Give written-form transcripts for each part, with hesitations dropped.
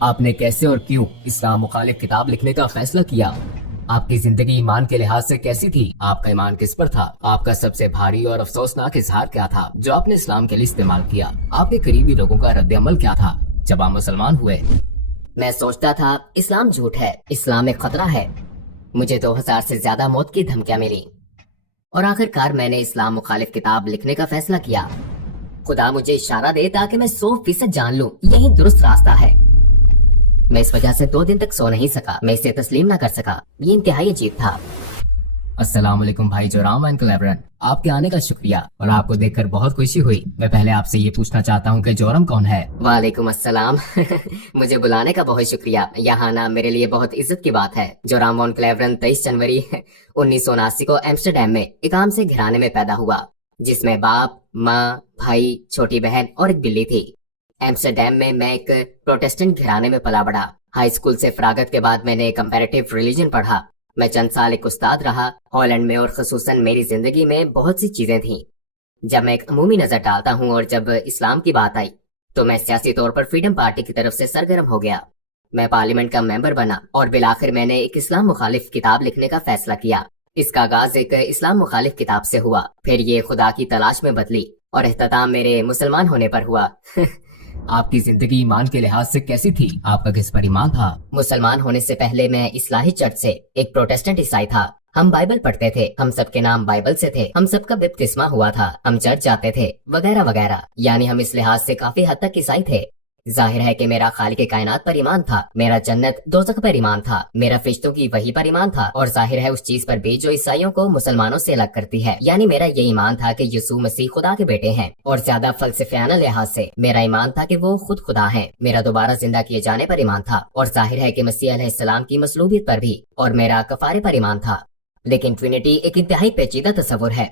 آپ نے کیسے اور کیوں اسلام مخالف کتاب لکھنے کا فیصلہ کیا؟ آپ کی زندگی ایمان کے لحاظ سے کیسی تھی؟ آپ کا ایمان کس پر تھا؟ آپ کا سب سے بھاری اور افسوسناک اظہار کیا تھا جو آپ نے اسلام کے لیے استعمال کیا؟ آپ کے قریبی لوگوں کا رد عمل کیا تھا جب آپ مسلمان ہوئے؟ میں سوچتا تھا اسلام جھوٹ ہے، اسلام ایک خطرہ ہے۔ مجھے 2000 سے زیادہ موت کی دھمکیاں ملی اور آخر کار میں نے اسلام مخالف کتاب لکھنے کا فیصلہ کیا۔ خدا مجھے اشارہ دے تاکہ میں 100% جان لوں یہی درست راستہ ہے۔ میں اس وجہ سے 2 دن تک سو نہیں سکا، میں اسے تسلیم نہ کر سکا۔ یہ انتہائی عجیب تھا۔ السلام علیکم بھائی جورام اینڈ کلیورن، آپ کے آنے کا شکریہ اور آپ کو دیکھ کر بہت خوشی ہوئی۔ میں پہلے آپ سے یہ پوچھنا چاہتا ہوں کہ جورم کون ہے؟ وعلیکم السلام۔ مجھے بلانے کا بہت شکریہ، یہاں آنا میرے لیے بہت عزت کی بات ہے۔ جورام وان کلیورن 23 جنوری 1979 کو ایمسٹرڈیم میں ایک عام سے گھرانے میں پیدا ہوا جس میں باپ، ماں، بھائی، چھوٹی بہن اور ایک بلی تھی۔ ایمسٹرڈیم میں ایک پروٹسٹنٹ گھرانے میں پلا بڑھا۔ ہائی اسکول سے فراغت کے بعد میں نے کمپیریٹیو ریلیجن پڑھا۔ میں چند سال ایک استاد رہا۔ ہالینڈ میں اور خصوصاً میری زندگی میں بہت سی چیزیں تھیں۔ جب میں ایک عمومی نظر ڈالتا ہوں اور جب اسلام کی بات آئی تو میں سیاسی طور پر فریڈم پارٹی کی طرف سے سرگرم ہو گیا۔ میں پارلیمنٹ کا ممبر بنا اور بالآخر میں نے ایک اسلام مخالف کتاب لکھنے کا فیصلہ کیا۔ اس کا آغاز ایک اسلام مخالف کتاب سے ہوا، پھر یہ خدا کی تلاش میں بدلی اور اختتام میرے مسلمان ہونے پر ہوا۔ آپ کی زندگی ایمان کے لحاظ سے کیسی تھی؟ آپ کا کس پر ایمان تھا؟ مسلمان ہونے سے پہلے میں اصلاحی چرچ سے ایک پروٹسٹنٹ عیسائی تھا۔ ہم بائبل پڑھتے تھے، ہم سب کے نام بائبل سے تھے، ہم سب کا بپتسمہ ہوا تھا، ہم چرچ جاتے تھے وغیرہ وغیرہ، یعنی ہم اس لحاظ سے کافی حد تک عیسائی تھے۔ ظاہر ہے کہ میرا خالق کائنات پر ایمان تھا، میرا جنت دوزخ پر ایمان تھا، میرا فرشتوں کی وحی پر ایمان تھا، اور ظاہر ہے اس چیز پر بھی جو عیسائیوں کو مسلمانوں سے الگ کرتی ہے، یعنی میرا یہ ایمان تھا کہ یسوع مسیح خدا کے بیٹے ہیں، اور زیادہ فلسفیانہ لحاظ سے میرا ایمان تھا کہ وہ خود خدا ہیں۔ میرا دوبارہ زندہ کیے جانے پر ایمان تھا، اور ظاہر ہے کہ مسیح علیہ السلام کی مصلوبیت پر بھی، اور میرا کفارے پر ایمان تھا۔ لیکن ٹرینٹی ایک انتہائی پیچیدہ تصور ہے،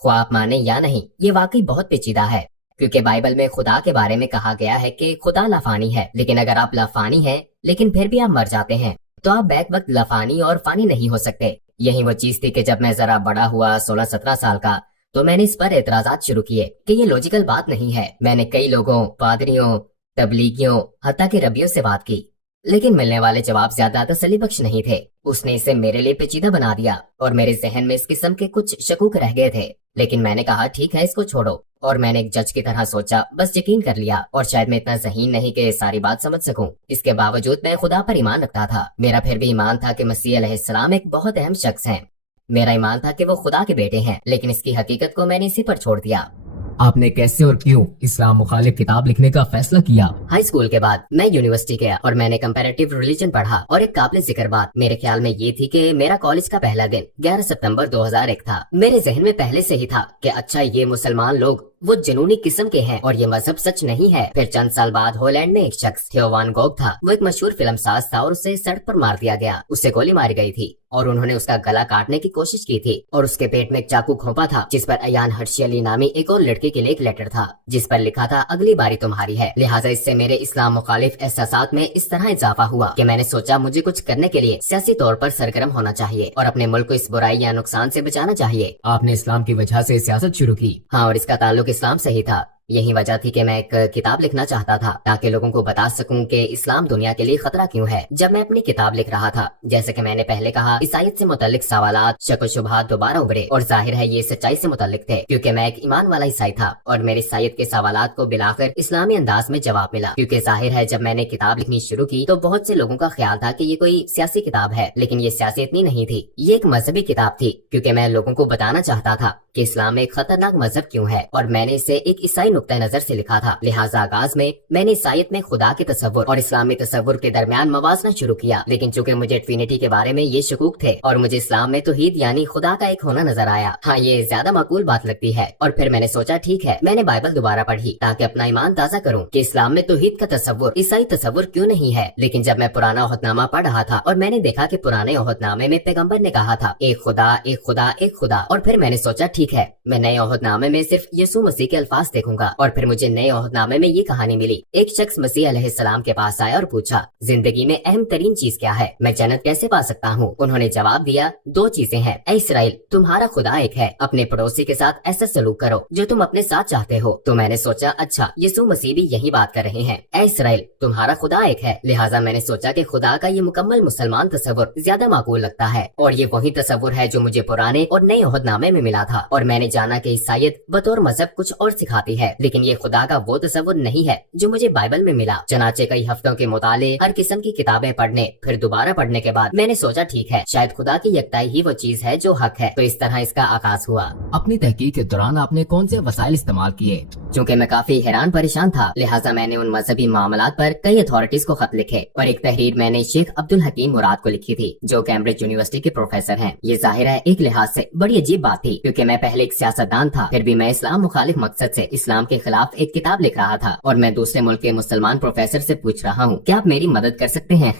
خواہ آپ مانیں یا نہیں، یہ واقعی بہت پیچیدہ ہے، کیونکہ بائبل میں خدا کے بارے میں کہا گیا ہے کہ خدا لافانی ہے، لیکن اگر آپ لافانی ہیں لیکن پھر بھی آپ مر جاتے ہیں تو آپ بیک وقت لافانی اور فانی نہیں ہو سکتے۔ یہی وہ چیز تھی کہ جب میں ذرا بڑا ہوا 16-17 سال کا تو میں نے اس پر اعتراضات شروع کیے کہ یہ لوجیکل بات نہیں ہے۔ میں نے کئی لوگوں، پادریوں، تبلیغیوں، حتیٰ کہ ربیوں سے بات کی، لیکن ملنے والے جواب زیادہ تسلی بخش نہیں تھے۔ اس نے اسے میرے لیے پیچیدہ بنا دیا اور میرے ذہن میں اس قسم کے کچھ شکوک رہ گئے تھے، لیکن میں نے کہا ٹھیک ہے، اس کو چھوڑو، اور میں نے ایک جج کی طرح سوچا، بس یقین کر لیا، اور شاید میں اتنا ذہین نہیں کہ ساری بات سمجھ سکوں۔ اس کے باوجود میں خدا پر ایمان رکھتا تھا۔ میرا پھر بھی ایمان تھا کہ مسیح علیہ السلام ایک بہت اہم شخص ہیں۔ میرا ایمان تھا کہ وہ خدا کے بیٹے ہیں، لیکن اس کی حقیقت کو میں نے اسی پر چھوڑ دیا۔ آپ نے کیسے اور کیوں اسلام مخالف کتاب لکھنے کا فیصلہ کیا؟ ہائی اسکول کے بعد میں یونیورسٹی گیا اور میں نے کمپیریٹیو ریلیجن پڑھا، اور ایک قابل ذکر بات میرے خیال میں یہ تھی کہ میرا کالج کا پہلا دن 11 ستمبر 2001 تھا۔ میرے ذہن میں پہلے سے ہی تھا کہ اچھا یہ مسلمان لوگ وہ جنونی قسم کے ہیں اور یہ مذہب سچ نہیں ہے۔ پھر چند سال بعد ہالینڈ میں ایک شخص تھیو وان گوگ تھا، وہ ایک مشہور فلم ساز تھا اور اسے سڑک پر مار دیا گیا، اسے گولی ماری گئی تھی اور انہوں نے اس کا گلا کاٹنے کی کوشش کی تھی، اور اس کے پیٹ میں ایک چاقو گھونپا تھا جس پر ایان ہرشی علی نامی ایک اور لڑکی کے لیے ایک لیٹر تھا جس پر لکھا تھا اگلی باری تمہاری ہے۔ لہٰذا اس سے میرے اسلام مخالف احساسات میں اس طرح اضافہ ہوا کہ میں نے سوچا مجھے کچھ کرنے کے لیے سیاسی طور پر سرگرم ہونا چاہیے اور اپنے ملک کو اس برائی یا نقصان سے بچانا چاہیے۔ آپ نے اسلام کی وجہ سے سیاست شروع کی؟ ہاں، اور اس کا تعلق اسلام سے ہی تھا۔ یہی وجہ تھی کہ میں ایک کتاب لکھنا چاہتا تھا تاکہ لوگوں کو بتا سکوں کہ اسلام دنیا کے لیے خطرہ کیوں ہے۔ جب میں اپنی کتاب لکھ رہا تھا، جیسے کہ میں نے پہلے کہا، عیسائیت سے متعلق سوالات، شک و شبہات دوبارہ ابھرے، اور ظاہر ہے یہ سچائی سے متعلق تھے کیونکہ میں ایک ایمان والا عیسائی تھا، اور میرے عیسائیت کے سوالات کو بالآخر اسلامی انداز میں جواب ملا۔ کیونکہ ظاہر ہے جب میں نے کتاب لکھنی شروع کی تو بہت سے لوگوں کا خیال تھا کہ یہ کوئی سیاسی کتاب ہے، لیکن یہ سیاسی اتنی نہیں تھی، یہ ایک مذہبی کتاب تھی، کیونکہ میں لوگوں کو بتانا چاہتا تھا کہ اسلام ایک خطرناک مذہب کیوں ہے، اور میں نے اسے ایک عیسائی نقطہ نظر سے لکھا تھا۔ لہٰذا آغاز میں نے عیسائیت میں خدا کے تصور اور اسلامی تصور کے درمیان موازنہ شروع کیا، لیکن چونکہ مجھے ٹرینٹی کے بارے میں یہ شکوک تھے اور مجھے اسلام میں توحید یعنی خدا کا ایک ہونا نظر آیا، ہاں یہ زیادہ معقول بات لگتی ہے، اور پھر میں نے سوچا ٹھیک ہے، میں نے بائبل دوبارہ پڑھی تاکہ اپنا ایمان تازہ کروں کہ اسلام میں توحید کا تصور عیسائی تصور کیوں نہیں ہے۔ لیکن جب میں پرانا عہد نامہ پڑھ رہا تھا اور میں نے دیکھا کہ پرانے عہد نامے میں پیغمبر نے کہا تھا ایک خدا، ایک خدا، ایک خدا، اور پھر میں نے سوچا ٹھیک ہے، میں نئے عہد نامے میں صرف یسوع مسیح کے الفاظ دیکھوں گا था और फिर मुझे नए ओहदनामे में ये कहानी मिली। एक शख्स मसीह अलैहिस्सलाम के पास आया और पूछा, जिंदगी में अहम तरीन चीज क्या है, मैं जन्नत कैसे पा सकता हूँ? उन्होंने जवाब दिया, 2 चीजें हैं। ऐ इसराइल, तुम्हारा खुदा एक है, अपने पड़ोसी के साथ ऐसा सलूक करो जो तुम अपने साथ चाहते हो। तो मैंने सोचा, अच्छा यीशु मसीह भी यही बात कर रहे हैं। ऐ इसराइल, तुम्हारा खुदा एक है। लिहाजा मैंने सोचा कि खुदा का ये मुकम्मल मुसलमान तस्वुर ज्यादा माकूल लगता है और ये वही तस्वुर है जो मुझे पुराने और नए ओहदनामे में मिला था। और मैंने जाना कि ईसाईयत बतौर मजहब कुछ और सिखाती है, लेकिन ये खुदा का वो तस्वुर नहीं है जो मुझे बाइबल में मिला। चनाचे कई हफ्तों के मुताले, हर किस्म की किताबें पढ़ने, फिर दोबारा पढ़ने के बाद मैंने सोचा, ठीक है, शायद खुदा की यकताई ही वो चीज है जो हक है। तो इस तरह इसका आगाज हुआ। अपनी तहकीक के दौरान आपने कौन से वसाइल इस्तेमाल किए? चूँकि मैं काफी हैरान परेशान था, लिहाजा मैंने उन मजहबी मामलात पर कई अथॉरिटीज को खत लिखे और एक तहरीर मैंने शेख अब्दुल हकीम मुराद को लिखी थी, जो कैम्ब्रिज यूनिवर्सिटी के प्रोफेसर हैं। ये जाहिर है एक लिहाज से बड़ी अजीब बात थी, क्योंकि मैं पहले एक सियासतदान था, फिर भी मैं इस्लाम मुखालिफ मकसद से इस्लाम के खिलाफ एक किताब लिख रहा था और मैं दूसरे मुल्क के मुसलमान प्रोफेसर से पूछ रहा हूँ, क्या आप मेरी मदद कर सकते हैं?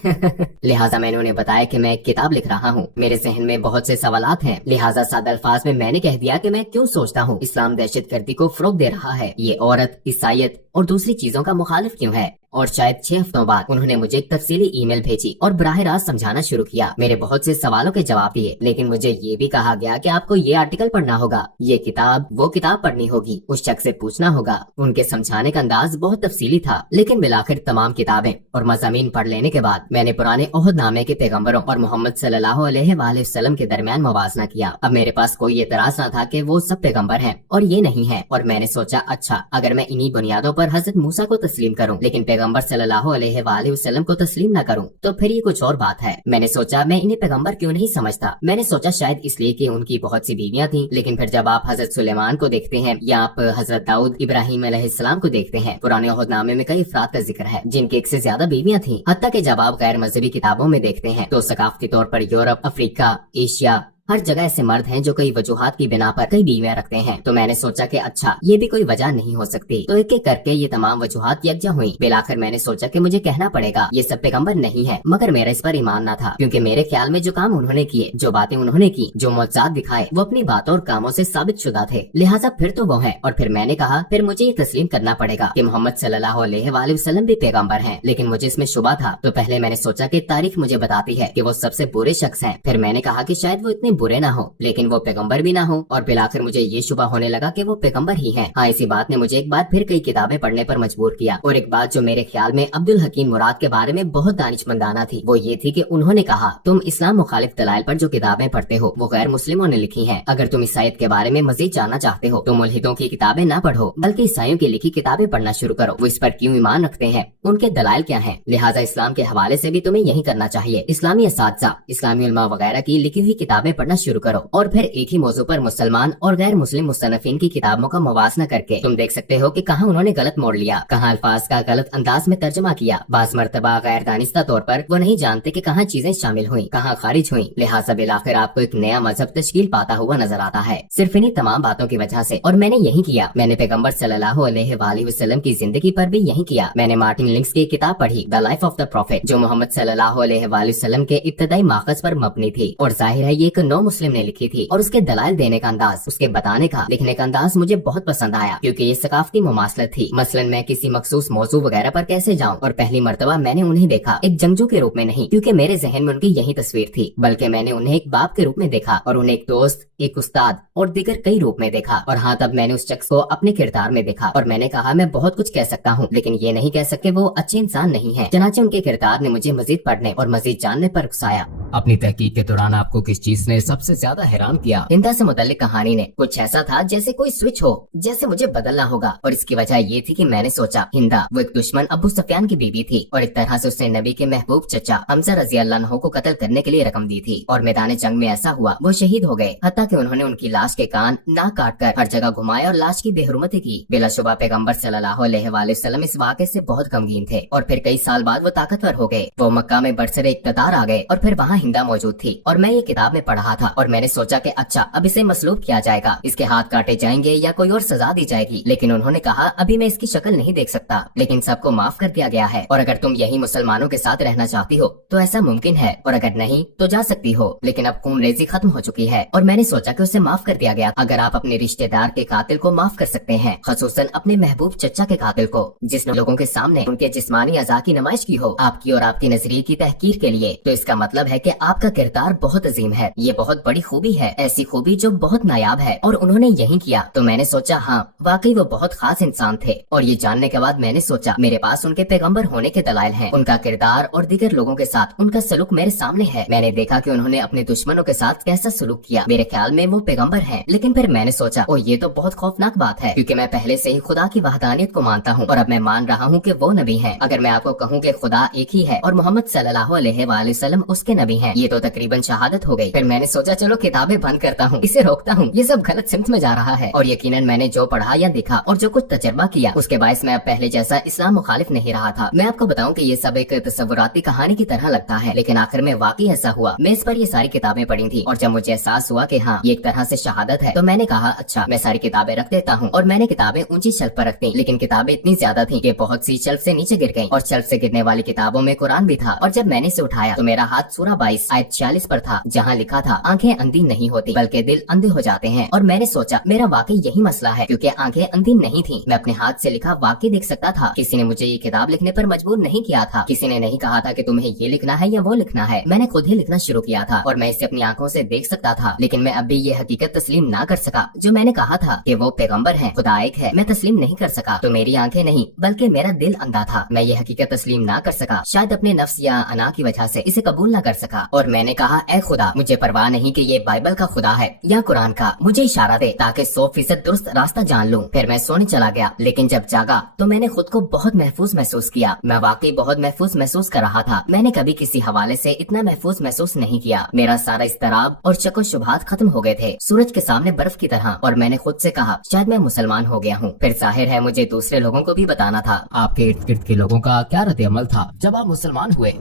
लिहाजा मैंने उन्हें बताया कि मैं एक किताब लिख रहा हूँ, मेरे जहन में बहुत से सवालात हैं। लिहाजा सादा अल्फाज में मैंने कह दिया कि मैं क्यों सोचता हूँ इस्लाम दहशतगर्दी को फरोग दे रहा है, ये औरत, ईसाईयत और दूसरी चीजों का मुखालिफ क्यों है। और शायद 6 हफ्तों बाद उन्होंने मुझे एक तफसीली ईमेल भेजी और बराह रास्त समझाना शुरू किया। मेरे बहुत से सवालों के जवाब दिए, लेकिन मुझे ये भी कहा गया कि आपको ये आर्टिकल पढ़ना होगा, ये किताब, वो किताब पढ़नी होगी, उस शख्स से पूछना होगा। उनके समझाने का अंदाज बहुत तफसीली था, लेकिन बिलाखिर तमाम किताबें और मज़ामीन पढ़ लेने के बाद मैंने पुराने ओहदनामे के पैगम्बरों और मोहम्मद सल्लल्लाहु अलैहि वसल्लम के दरमियान मुवाजना किया। अब मेरे पास कोई एतराज न था कि वो सब पैगम्बर हैं और ये नहीं है। और मैंने सोचा, अच्छा अगर मैं इन्हीं बुनियादों पर हजरत मूसा को तस्लीम करूँ लेकिन पैगम्बर सल्लल्लाहु अलैहि वसल्लम को तस्लीम न करूं, तो फिर ये कुछ और बात है। मैंने सोचा, मैं इन्हें पैगंबर क्यों नहीं समझता। मैंने सोचा शायद इसलिए कि उनकी बहुत सी बीवियां थीं, लेकिन फिर जब आप हजरत सुलेमान को देखते हैं या आप हजरत दाऊद इब्राहिम अलैहिस्सलाम को देखते हैं, पुराने ओहदनामे में कई अफराद का जिक्र है जिनकी 1 से ज्यादा बीवियां थीं। हत्ता कि जब आप गैर मजहबी किताबों में देखते हैं तो सकाफती तौर पर यूरोप, अफ्रीका, एशिया, हर जगह ऐसे मर्द हैं जो कई वजूहात की बिना पर कई बीवियां रखते हैं। तो मैंने सोचा कि अच्छा ये भी कोई वजह नहीं हो सकती। तो एक एक करके ये तमाम वजूहात यकजा हुई। बिलाखिर मैंने सोचा कि मुझे कहना पड़ेगा ये सब पैगंबर नहीं है, मगर मेरा इस पर ईमान न था, क्योंकि मेरे ख्याल में जो काम उन्होंने किए, जो बातें उन्होंने की, जो मौजज़ात दिखाए, वो अपनी बातों और कामों से साबित शुदा थे। लिहाजा फिर तो वो है। और फिर मैंने कहा, फिर मुझे ये तस्लीम करना पड़ेगा कि मोहम्मद सल्लल्लाहु अलैहि वसल्लम भी पैगंबर हैं। लेकिन मुझे इसमें शुबा था। तो पहले मैंने सोचा कि तारीख मुझे बताती है कि वो सबसे बुरे शख्स हैं। फिर मैंने कहा कि शायद वो इतने बुरे ना हो, लेकिन वो पैगंबर भी ना हो। और बिलाखिर मुझे ये शुबा होने लगा कि वो पैगंबर ही हैं। हाँ, इसी बात ने मुझे एक बार फिर कई किताबें पढ़ने पर मजबूर किया। और एक बात जो मेरे ख्याल में अब्दुल हकीम मुराद के बारे में बहुत दानिशमंदाना थी, वो ये थी कि उन्होंने कहा, तुम इस्लाम मुखालिफ दलाइल पर जो किताबें पढ़ते हो वो गैर मुस्लिमों ने लिखी हैं। अगर तुम ईसाईयत के बारे में मजीद जानना चाहते हो तो मुल्हिदों की किताबें ना पढ़ो, बल्कि ईसाइयों की लिखी किताबें पढ़ना शुरू करो। वो इस पर क्यों ईमान रखते हैं, उनके दलाइल क्या हैं। लिहाजा इस्लाम के हवाले से भी तुम्हें यही करना चाहिए। इस्लामी असातिज़ा, इस्लामी उलमा वगैरह की लिखी हुई किताबें पढ़ना शुरू करो। और फिर एक ही मौजू पर मुसलमान और गैर मुस्लिम मुसन्निफीन की किताबों का मुवाजना करके तुम देख सकते हो कि कहाँ उन्होंने गलत मोड़ लिया, कहाँ अल्फाज का गलत अंदाज में तर्जमा किया। बास मर्तबा गैर दानिस्ता तौर पर वो नहीं जानते कि कहाँ चीजें शामिल हुई, कहाँ खारिज हुई। लिहाजा बिलाखिर आपको एक नया मजहब तश्कील पाता हुआ नजर आता है, सिर्फ इन्हीं तमाम बातों की वजह से। और मैंने यही किया। मैंने पैगंबर सल्लल्लाहु अलैहि वसल्लम की जिंदगी पर भी यही किया। मैंने मार्टिन लिंक्स की किताब पढ़ी, the life of the profit, जो मोहम्मद सल्लल्लाहु अलैहि वसल्लम के इब्तदाई माखज़ पर मबनी थी। और जाहिर है ये एक नौ मुस्लिम ने लिखी थी। और उसके दलाइल देने का अंदाज, उसके बताने का, लिखने का अंदाज मुझे बहुत पसंद आया, क्योंकि ये सकाफती मुमासलत थी। मसलन मैं किसी मखसूस मौजू वगैरह पर कैसे जाऊं, और पहली मर्तबा मैंने उन्हें देखा एक जंगजू के रूप में नहीं, क्योंकि मेरे जहन में उनकी यही तस्वीर थी, बल्कि मैंने उन्हें एक बाप के रूप में देखा, और उन्हें एक दोस्त, एक उस्ताद और दीगर कई रूप में देखा। और हाँ, तब मैंने उस शख्स को अपने किरदार में देखा और मैंने कहा, मैं बहुत कुछ कह सकता हूँ, लेकिन ये नहीं कह सके वो अच्छे इंसान नहीं है। चनाचे उनके किरदार ने मुझे मजीद पढ़ने और मजीद जानने पर उकसाया। अपनी तहकीक के दौरान आपको किस चीज ने सबसे ज्यादा हैरान किया? हिंदा से मुतल्लिक कहानी ने कुछ ऐसा था जैसे कोई स्विच हो, जैसे मुझे बदलना होगा। और इसकी वजह ये थी कि मैंने सोचा, हिंदा वो एक दुश्मन अबू सुफियान की बीवी थी और एक तरह से उसने नबी के महबूब चचा हमजा रज़ी अल्लाह अन्हु को कत्ल करने के लिए रकम दी थी। और मैदान जंग में ऐसा हुआ, वो शहीद हो गए, हत्ता कि उन्होंने उनकी लाश के कान नाक काट कर हर जगह घुमाए और लाश की बेहुरमती की। बिलाशुबा पैगंबर सल्लल्लाहु अलैहि वसल्लम इस वाक़े से बहुत गमगीन थे। और फिर कई साल बाद वो ताकतवर हो गए, वो मक्का में बरसरे इक़्तिदार आ गए और फिर वहाँ हिंदा मौजूद थी और मैं ये किताब में पढ़ा था और मैंने सोचा कि अच्छा अब इसे मसलूब किया जाएगा, इसके हाथ काटे जाएंगे या कोई और सजा दी जाएगी। लेकिन उन्होंने कहा अभी मैं इसकी शक्ल नहीं देख सकता, लेकिन सबको माफ कर दिया गया है और अगर तुम यही मुसलमानों के साथ रहना चाहती हो तो ऐसा मुमकिन है और अगर नहीं तो जा सकती हो, लेकिन अब खून रेजी खत्म हो चुकी है। और मैंने सोचा कि उसे माफ कर दिया गया। अगर आप अपने रिश्तेदार के कातिल को माफ कर सकते हैं, खसूसन अपने महबूब चचा के कातिल को जिसने लोगों के सामने उनके जिस्मानी अज़ा की नुमाइश की हो आपकी और आपके नजरिए की तहकीर के लिए, तो इसका मतलब है कि आपका किरदार बहुत अजीम है। ये बहुत बड़ी खूबी है, ऐसी खूबी जो बहुत नायाब है और उन्होंने यही किया। तो मैंने सोचा हाँ वाकई वो बहुत खास इंसान थे। और ये जानने के बाद मैंने सोचा मेरे पास उनके पैगंबर होने के दलाइल हैं। उनका किरदार और दीगर लोगों के साथ उनका सलूक मेरे सामने है। मैंने देखा कि उन्होंने अपने दुश्मनों के साथ कैसा सलूक किया। मेरे ख्याल में वो पैगंबर हैं। लेकिन फिर मैंने सोचा ओ ये तो बहुत खौफनाक बात है, क्योंकि मैं पहले से ही खुदा की वहदानियत को मानता हूँ और अब मैं मान रहा हूँ कि वो नबी हैं। अगर मैं आपको कहूँ कि खुदा एक ही है और मोहम्मद सल्लल्लाहु अलैहि वसल्लम उसके नबी हैं, ये तो तकरीबन शहादत हो गई। फिर मैंने सोचा चलो किताबें बंद करता हूँ, इसे रोकता हूँ, ये सब गलत सिमत में जा रहा है। और यकीनन मैंने जो पढ़ा या देखा और जो कुछ तजर्बा किया उसके बायस मैं अब पहले जैसा इस्लाम मुखालिफ नहीं रहा था। मैं आपको बताऊं कि ये सब एक तस्वुराती कहानी की तरह लगता है, लेकिन आखिर में वाकई ऐसा हुआ। मैं इस पर ये सारी किताबें पढ़ी थी और जब मुझे एहसास हुआ कि हाँ ये एक तरह से शहादत है, तो मैंने कहा अच्छा मैं सारी किताबें रख देता हूँ। और मैंने किताबें ऊंची शेल्फ पर रख दी, लेकिन किताबें इतनी ज्यादा थी कि बहुत सी शेल्फ से नीचे गिर गयी और शेल्फ से गिरने वाली किताबों में कुरान भी था। और जब मैंने इसे उठाया तो मेरा हाथ सूरा 22 आयत 46 पर था, जहाँ लिखा था आंखें अंधी नहीं होती बल्कि दिल अंधे हो जाते हैं। और मैंने सोचा मेरा वाकई यही मसला है, क्योंकि आंखें अंधी नहीं थी। मैं अपने हाथ से लिखा वाकई देख सकता था। किसी ने मुझे ये किताब लिखने पर मजबूर नहीं किया था। किसी ने नहीं कहा था कि तुम्हें ये लिखना है या वो लिखना है। मैंने खुद ही लिखना शुरू किया था और मैं इसे अपनी आंखों से देख सकता था। लेकिन मैं अब भी ये हकीकत तस्लीम ना कर सका जो मैंने कहा था कि वो पैगंबर है, खुदा एक है। मैं तस्लीम नहीं कर सका। तो मेरी आंखें नहीं बल्कि मेरा दिल अंधा था। मैं ये हकीकत तस्लीम ना कर सका, शायद अपने नफ्स या अना की वजह से इसे कबूल ना कर सका। और मैंने कहा ऐ खुदा मुझे परवाह नहीं कि ये बाइबल का खुदा है या कुरान का, मुझे इशारा दे ताकि 100% दुरुस्त रास्ता जान लूं। फिर मैं सोने चला गया, लेकिन जब जागा तो मैंने खुद को बहुत महफूज महसूस किया। मैं वाकई बहुत महफूज महसूस कर रहा था। मैंने कभी किसी हवाले से इतना महफूज महसूस नहीं किया। मेरा सारा इस्तराब और शक व शुबहात खत्म हो गए थे, सूरज के सामने बर्फ की तरह। और मैंने खुद से कहा शायद मैं मुसलमान हो गया हूँ। फिर जाहिर है मुझे दूसरे लोगों को भी बताना था। आपके इर्द गिर्द के लोगों का क्या रद्द अमल था जब आप मुसलमान हुए?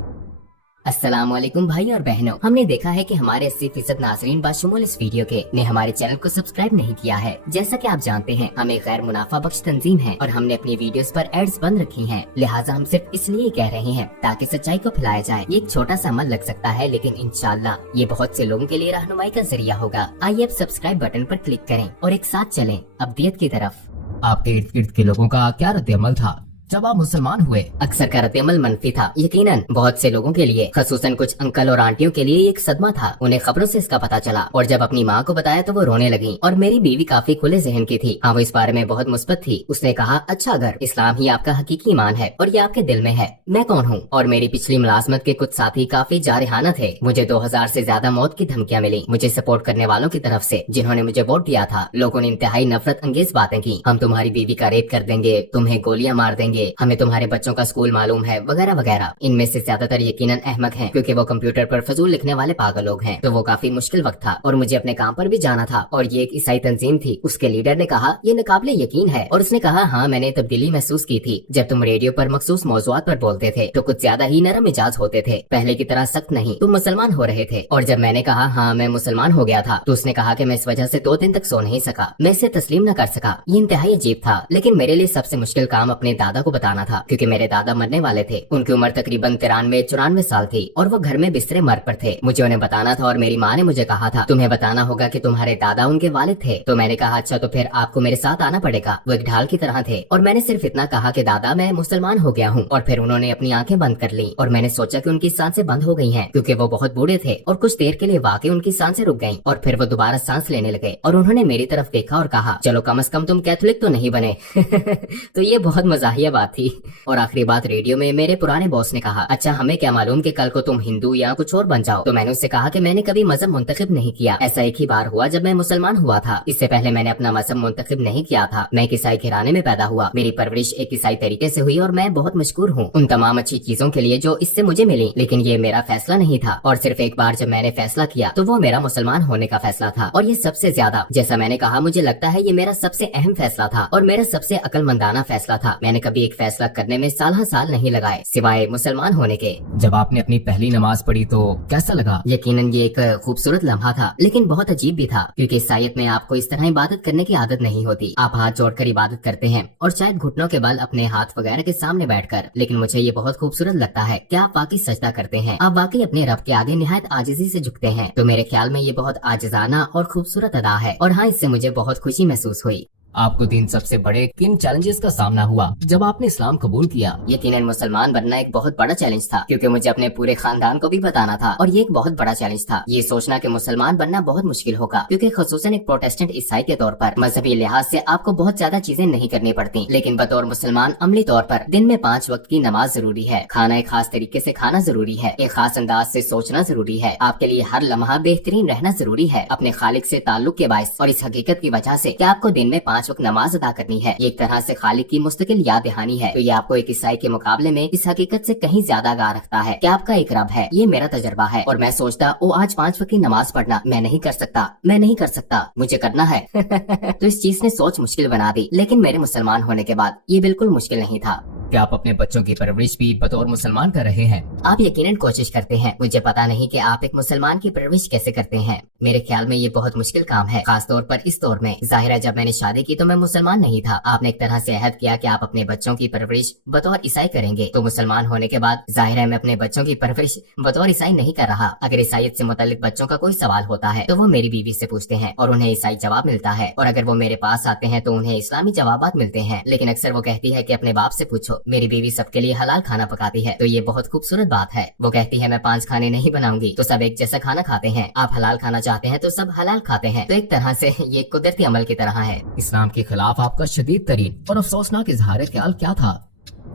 अस्सलाम वालेकुम भाई और बहनों, हमने देखा है कि हमारे 80% नाज़रीन बाशुमूल इस वीडियो के ने हमारे चैनल को सब्सक्राइब नहीं किया है। जैसा कि आप जानते हैं हम एक गैर मुनाफा बख्श तंजीम है और हमने अपनी वीडियोस पर एड्स बंद रखी हैं। लिहाजा हम सिर्फ इसलिए कह रहे हैं ताकि सच्चाई को फैलाया जाए। ये एक छोटा सा अमल लग सकता है, लेकिन इंशाल्लाह ये बहुत से लोगों के लिए रहनुमाई का जरिया होगा। आइए अब सब्सक्राइब बटन पर क्लिक करें और एक साथ चलें अब्दियत की तरफ। आपके इर्द गिर्द के लोगों का क्या रद्द अमल था जब आप मुसलमान हुए? अक्सर का रद्द-ए-अमल मनफी था। यकीनन बहुत से लोगों के लिए, खसूसन कुछ अंकल और आंटियों के लिए एक सदमा था। उन्हें खबरों से इसका पता चला और जब अपनी माँ को बताया तो वो रोने लगी। और मेरी बीवी काफी खुले जहन की थी। हाँ वो इस बारे में बहुत मुस्बत थी। उसने कहा अच्छा अगर इस्लाम ही आपका हकीकी ईमान है और ये आपके दिल में है, मैं कौन हूँ? और मेरी पिछली मुलाजमत के कुछ साथी काफी जारहाना थे। मुझे 2000 से ज्यादा मौत की धमकियाँ मिली मुझे सपोर्ट करने वालों की तरफ से जिन्होंने मुझे वोट दिया था। लोगों ने इंतहाई नफरत अंगेज बातें की। हम तुम्हारी बीवी का रेप कर देंगे, तुम्हें गोलियां मार देंगे, हमें तुम्हारे बच्चों का स्कूल मालूम है, वगैरह वगैरह। इनमें से ज्यादातर यकीनन अहमक हैं, क्योंकि वो कंप्यूटर पर फजूल लिखने वाले पागल लोग हैं। तो वो काफी मुश्किल वक्त था और मुझे अपने काम पर भी जाना था। और ये एक ईसाई तंजीम थी। उसके लीडर ने कहा ये नाकाबिले यकीन है और उसने कहा हाँ मैंने तब्दीली महसूस की थी। जब तुम रेडियो पर मखसूस मौज़ूआत पर बोलते थे तो कुछ ज्यादा ही नरम मिजाज होते थे, पहले की तरह सख्त नहीं। तुम मुसलमान हो रहे थे। और जब मैंने कहा हाँ मैं मुसलमान हो गया था तो उसने कहा कि मैं इस वजह से 2 दिन तक सो नहीं सका। मैं इसे तस्लीम न कर सका। ये इंतहाई अजीब था। लेकिन मेरे लिए सबसे मुश्किल काम अपने दादा को बताना था, क्योंकि मेरे दादा मरने वाले थे। उनकी उम्र तकरीबन 93-94 साल थी और वो घर में बिस्तरे मर पर थे। मुझे उन्हें बताना था और मेरी माँ ने मुझे कहा था तुम्हें बताना होगा कि तुम्हारे दादा उनके वालिद थे। तो मैंने कहा अच्छा तो फिर आपको मेरे साथ आना पड़ेगा। वो एक ढाल की तरह थे और मैंने सिर्फ इतना कहा कि दादा मैं मुसलमान हो गया हूँ। और फिर उन्होंने अपनी आंखें बंद कर ली और मैंने सोचा कि उनकी सांसें बंद हो गई हैं, क्योंकि वो बहुत बूढ़े थे। और कुछ देर के लिए वाकई उनकी सांसें रुक गईं और फिर वो दोबारा सांस लेने लगे और उन्होंने मेरी तरफ देखा और कहा चलो कम से कम तुम कैथोलिक तो नहीं बने। तो ये बहुत मजाहिया बात थी। और आखिरी बात रेडियो में मेरे पुराने बॉस ने कहा अच्छा हमें क्या मालूम कि कल को तुम हिंदू या कुछ और बन जाओ। तो मैंने उससे कहा कि मैंने कभी मजहब मुंतखब नहीं किया। ऐसा एक ही बार हुआ जब मैं मुसलमान हुआ था। इससे पहले मैंने अपना मजहब मुंतखब नहीं किया था। मैं एक ईसाई घराने में पैदा हुआ। मेरी परवरिश एक ईसाई तरीके से हुई और मैं बहुत मशकूर हूँ उन तमाम अच्छी चीजों के लिए जो इससे मुझे मिली। लेकिन ये मेरा फैसला नहीं था और सिर्फ एक बार जब मैंने फैसला किया तो वो मेरा मुसलमान होने का फैसला था। और ये सबसे ज्यादा, जैसा मैंने कहा, मुझे लगता है ये मेरा सबसे अहम फैसला था और मेरा सबसे अक्लमंदाना फैसला था। मैंने कभी एक फैसला करने में साल साल नहीं लगाए सिवाय मुसलमान होने के। जब आपने अपनी पहली नमाज पढ़ी तो कैसा लगा? यकीनन ये एक खूबसूरत लम्हा था, लेकिन बहुत अजीब भी था, क्योंकि ईसाईयत में आपको इस तरह इबादत करने की आदत नहीं होती। आप हाथ जोड़कर इबादत करते हैं और शायद घुटनों के बल अपने हाथ वगैरह के सामने बैठकर। लेकिन मुझे ये बहुत खूबसूरत लगता है कि आप वाकई सजदा करते हैं, आप वाकई अपने रब के आगे निहायत आजिज़ी से झुकते हैं। तो मेरे ख्याल में ये बहुत आजिज़ाना और खूबसूरत अदा है, और हाँ, इससे मुझे बहुत खुशी महसूस हुई। आपको 3 सबसे बड़े किन चैलेंजेस का सामना हुआ जब आपने इस्लाम कबूल किया? यकीनन मुसलमान बनना एक बहुत बड़ा चैलेंज था, क्योंकि मुझे अपने पूरे खानदान को भी बताना था, और ये एक बहुत बड़ा चैलेंज था ये सोचना कि मुसलमान बनना बहुत मुश्किल होगा, क्योंकि खसूसन एक प्रोटेस्टेंट ईसाई के तौर पर मजहबी लिहाज से आपको बहुत ज्यादा चीजें नहीं करनी पड़ती, लेकिन बतौर मुसलमान अमली तौर पर दिन में 5 वक्त की नमाज जरूरी है, खाना एक खास तरीके से खाना जरूरी है, एक खास अंदाज से सोचना जरूरी है, आपके लिए हर लम्हा बेहतरीन रहना जरूरी है अपने खालिक से ताल्लुक के बायस, और इस हकीकत की वजह से कि आपको दिन में 5 वक्त नमाज अदा करनी है। ये एक तरह से खालिक की मुस्तकिल याद दहानी है। तो ये आपको एक ईसाई के मुकाबले में इस हकीकत से कहीं ज्यादा आगाह रखता है कि आपका एक रब है। ये मेरा तजर्बा है, और मैं सोचता ओ आज 5 वक्त की नमाज पढ़ना मैं नहीं कर सकता, मुझे करना है। तो इस चीज ने सोच मुश्किल बना दी, लेकिन मेरे मुसलमान होने के बाद ये बिल्कुल मुश्किल नहीं था। क्या आप अपने बच्चों की परवरिश भी बतौर मुसलमान कर रहे हैं? आप यकीनन कोशिश करते हैं। मुझे पता नहीं कि आप एक मुसलमान की परवरिश कैसे करते हैं। मेरे ख्याल में ये बहुत मुश्किल काम है, खास तौर पर इस दौर में। जाहिर है, जब मैंने शादी की तो मैं मुसलमान नहीं था। आपने एक तरह से अहद किया कि आप अपने बच्चों की परवरिश बतौर ईसाई करेंगे, तो मुसलमान होने के बाद जाहिर है मैं अपने बच्चों की परवरिश बतौर ईसाई नहीं कर रहा। अगर ईसाईयत से मुतालिक बच्चों का कोई सवाल होता है तो वो मेरी बीवी से पूछते हैं और उन्हें ईसाई जवाब मिलता है, और अगर वो मेरे पास आते हैं तो उन्हें इस्लामी जवाबात मिलते हैं। लेकिन अक्सर वो कहती है कि अपने बाप से पूछो। मेरी बीवी सबके लिए हलाल खाना पकाती है, तो ये बहुत खूबसूरत बात है। वो कहती है मैं 5 खाने नहीं बनाऊंगी, तो सब एक जैसा खाना खाते हैं। आप हलाल खाना चाहते हैं तो सब हलाल खाते हैं। तो एक तरह से ये कुदरती अमल की तरह है। इस्लाम के खिलाफ आपका शदीद तरीन और अफसोसनाक इजहार ख्याल क्या था?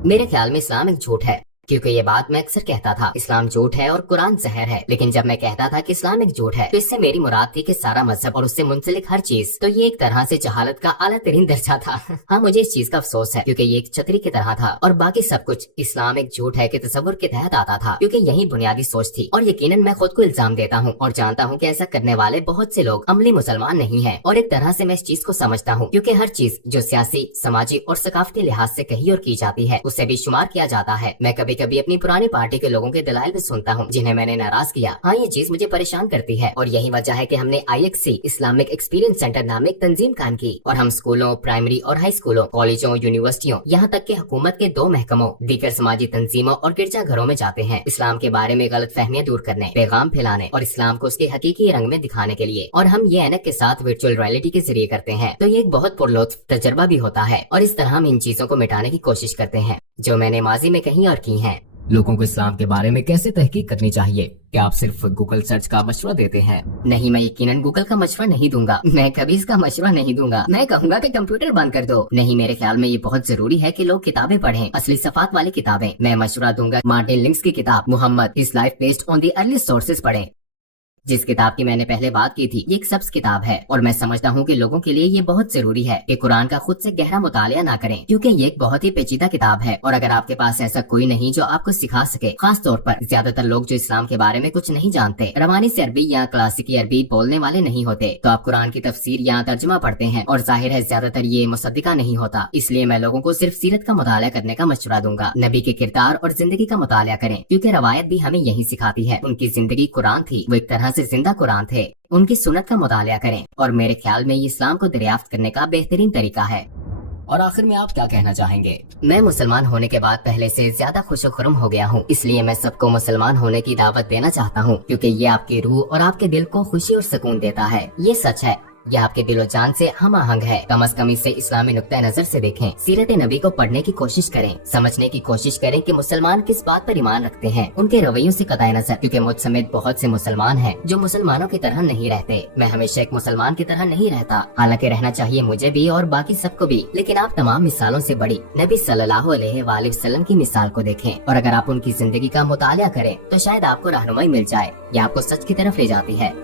मेरे ख्याल में इस्लाम एक झूठ है, क्योंकि ये बात मैं अक्सर कहता था, इस्लाम झूठ है और कुरान जहर है। लेकिन जब मैं कहता था कि इस्लाम एक झूठ है, तो इससे मेरी मुराद थी कि सारा मजहब और उससे मुंसलिक हर चीज। तो ये एक तरह से जहालत का आला तरीन दर्जा था। हाँ, मुझे इस चीज का अफसोस है, क्योंकि ये एक छतरी की तरह था, और बाकी सब कुछ इस्लाम एक झूठ है कि तसव्वुर के तहत आता था, क्योंकि यही बुनियादी सोच थी। और यकीनन मैं खुद को इल्जाम देता हूँ और जानता हूँ कि ऐसा करने वाले बहुत से लोग अमली मुसलमान नहीं है। और एक तरह से मैं इस चीज को समझता हूँ, क्योंकि हर चीज जो सियासी, समाजी और सकाफती लिहाज से कही और की जाती है, उसे भी शुमार किया जाता है। मैं कभी कभी अपनी पुरानी पार्टी के लोगों के दलाइल भी सुनता हूँ जिन्हें मैंने नाराज किया। हाँ, ये चीज मुझे परेशान करती है, और यही वजह है कि हमने IXC इस्लामिक एक्सपीरियंस सेंटर नाम एक तंजीम कायम की, और हम स्कूलों, प्राइमरी और हाई स्कूलों, कॉलेजों, यूनिवर्सिटियों, यहाँ तक कि हुकूमत के 2 महकमों, दीगर समाजी तंजीमों और गिरजा घरों में जाते हैं, इस्लाम के बारे में गलत फहमियां दूर करने, पैगाम फैलाने और इस्लाम को उसके हकीकी रंग में दिखाने के लिए। और हम ये ऐनक के साथ वर्चुअल रियलिटी के जरिए करते हैं। तो ये एक बहुत पुरलुत्फ तजर्बा भी होता है, और इस तरह हम इन चीजों को मिटाने की कोशिश करते हैं जो मैंने माजी में कही और की हैं। लोगों को इस्लाम के बारे में कैसे तहकीक करनी चाहिए? क्या आप सिर्फ गूगल सर्च का मशवरा देते हैं? नहीं, मैं यकीनन गूगल का मशवरा नहीं दूंगा। मैं कभी इसका मशवरा नहीं दूंगा। मैं कहूंगा कि कंप्यूटर बंद कर दो। नहीं, मेरे ख्याल में ये बहुत जरूरी है कि लोग किताबें पढ़ें, असली सफात वाली किताबें। मैं मशवरा दूंगा मार्टिन लिंक्स की किताब Muhammad his life based on the early sources पढ़ें। जिस किताब की मैंने पहले बात की थी, ये एक सब्ज किताब है, और मैं समझता हूँ कि लोगों के लिए ये बहुत जरूरी है कि कुरान का खुद से गहरा मुतालिया ना करें, क्योंकि ये एक बहुत ही पेचीदा किताब है। और अगर आपके पास ऐसा कोई नहीं जो आपको सिखा सके, खास तौर पर ज्यादातर लोग जो इस्लाम के बारे में कुछ नहीं जानते, रवानी से अरबी या क्लासिकी अरबी बोलने वाले नहीं होते, तो आप कुरान की तफसीर या तर्जुमा पढ़ते हैं, और जाहिर है ज्यादातर ये मुसद्दिका नहीं होता। इसलिए मैं लोगों को सिर्फ सीरत का मुतालिया करने का मशवरा दूंगा। नबी के किरदार और जिंदगी का मुतालिया करें, क्योंकि रवायत भी हमें यही सिखाती है। उनकी जिंदगी कुरान थी, वो एक तरह से जिंदा कुरान थे। उनकी सुन्नत का मुतालिया करें, और मेरे ख्याल में ये इस्लाम को दरियाफ्त करने का बेहतरीन तरीका है। और आखिर में आप क्या कहना चाहेंगे? मैं मुसलमान होने के बाद पहले से ज्यादा खुशो-खुर्म हो गया हूँ, इसलिए मैं सबको मुसलमान होने की दावत देना चाहता हूँ, क्योंकि ये आपकी रूह और आपके दिल को खुशी और सुकून देता है। ये सच है, ये आपके दिलो जान से हम आहंग है। कम अज कम इसे इस्लामी नुक्ता नजर से देखें, सीरत नबी को पढ़ने की कोशिश करें, समझने की कोशिश करें कि मुसलमान किस बात पर ईमान रखते हैं, उनके रवैयों से कतई नजर, क्योंकि मुझ समेत बहुत से मुसलमान हैं जो मुसलमानों की तरह नहीं रहते। मैं हमेशा एक मुसलमान की तरह नहीं रहता, हालांकि रहना चाहिए मुझे भी और बाकी सबको भी। लेकिन आप तमाम मिसालों से बड़ी नबी सल्लल्लाहु अलैहि वसल्लम की मिसाल को देखें, और अगर आप उनकी जिंदगी का मुतालिया करें तो शायद आपको रहनुमाई मिल जाए, या आपको सच की तरफ ले जाती है।